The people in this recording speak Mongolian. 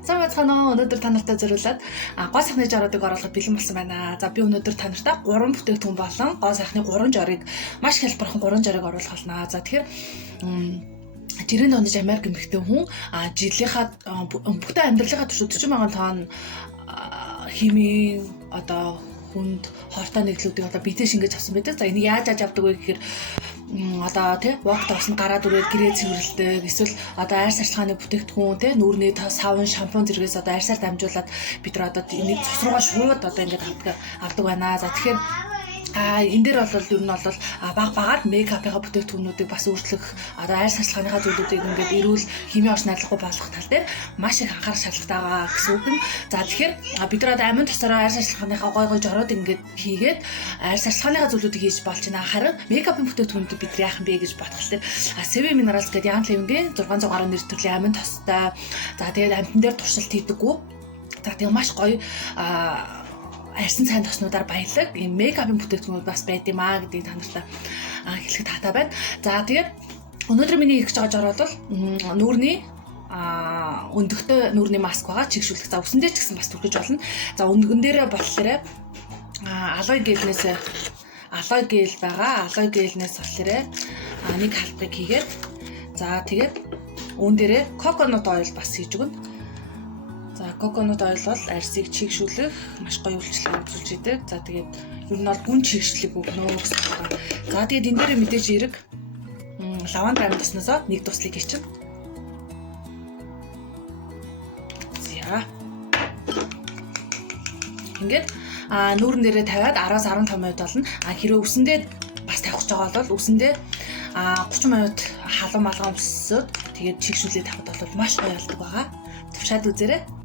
Сайн бацгаана уу. Өнөөдөр та нартай зориулаад гоо сайхны жоруудыг оруулахад бэлэн болсон байна. За би өнөөдөр та нартай 3 бүтээгдэхүүн болон гоо сайхны 3 жорыг маш хялбархан 3 жорыг оруулах болно. За тэгэхээр жирийн дондож Америк эмэгтэй хүн жилийнхаа бүхтэй амьдралынхаа туршид 40 мянган тонн химийн одоо хүнд хортой нэглүүдийг одоо биетээ шингээж авсан байдаг. За энийг яаж авдаг вэ гэхээр одоо тий вокт орсон гараад үрээд гэрээ цэвэрлдэг эсвэл одоо айр сарчлагын бүтээгдэхүүн тий нүүрний савн шампунь зэрэгээс одоо айрсаар дамжуулаад бид нар одоо энийг цус руугаа шууд одоо ингээд авдаг байна. За тэгэхээр энэ дээр бол ер нь бол багаар мейкапынхаа бүтээгдэхүүнүүдийг бас өөрчлөх одоо айр сарчлагынхаа зүйлүүдийг ингээд эрүүл химийн орчин найдваргүй болгох тал дээр маш их анхаарах шаардлагатай байгаа гэсэн үг нь. За тэгэхээр бид нар одоо амин тосороо айр сарчлагынхаа гой жорууд ингээд хийгээд айр сарчлагынхаа зүйлүүдийг хийж болж байна. Харин мейкапын бүтээгдэхүүнүүд бид нар яах юм бэ гэж бодох хэрэгтэй. Seven Minerals гэдэг Ян Левингийн 600 гаруй нэр төрлийн амин тостой. За тэгээд амтан дээр туршилт хийдэггүй. За тэгээд маш гоё арьсан цайн тоснуудаар баялаг ийм мейкапын бүтээгдэхүүнүүд бас байд юм аа гэдгийг та нартай хэлэхэд таатай байна. За тэгээд өнөөдөр миний хийж байгаа жор бол нүүрний өндөгтэй нүүрний маск байгаа чигшүүлэх. За үсэндээ ч гэсэн бас түргэж болно. За өндгөн дээрээ болохоор алой гел байгаа. Алой гелнээс болохоор нэг халбыг хийгээд за тэгээд үүн дээрээ coconut oil бас хийж өгнө. За coconut oil бол арьсыг чигшүүлэх маш гоё үйлчлэг үзүүлж идэг. За тэгээд ер нь бол гүн чигшлэг өгнө гэсэн байна. За тэгээд энэ дээр мэдээж эрэг лаванда амин тосноосоо нэг туслыг хийчихв. За. Ингээд нүүрэн дээрээ тавиад 10-аас 15 минут болно. Хэрвээ үсэндээ бас тавих гэж байгаа бол үсэндээ 30 минут халуун малгай өмсөд тэгээд чигшүүлээд тавхад бол маш гоё болдог байгаа. Төвшаад үзээрэй.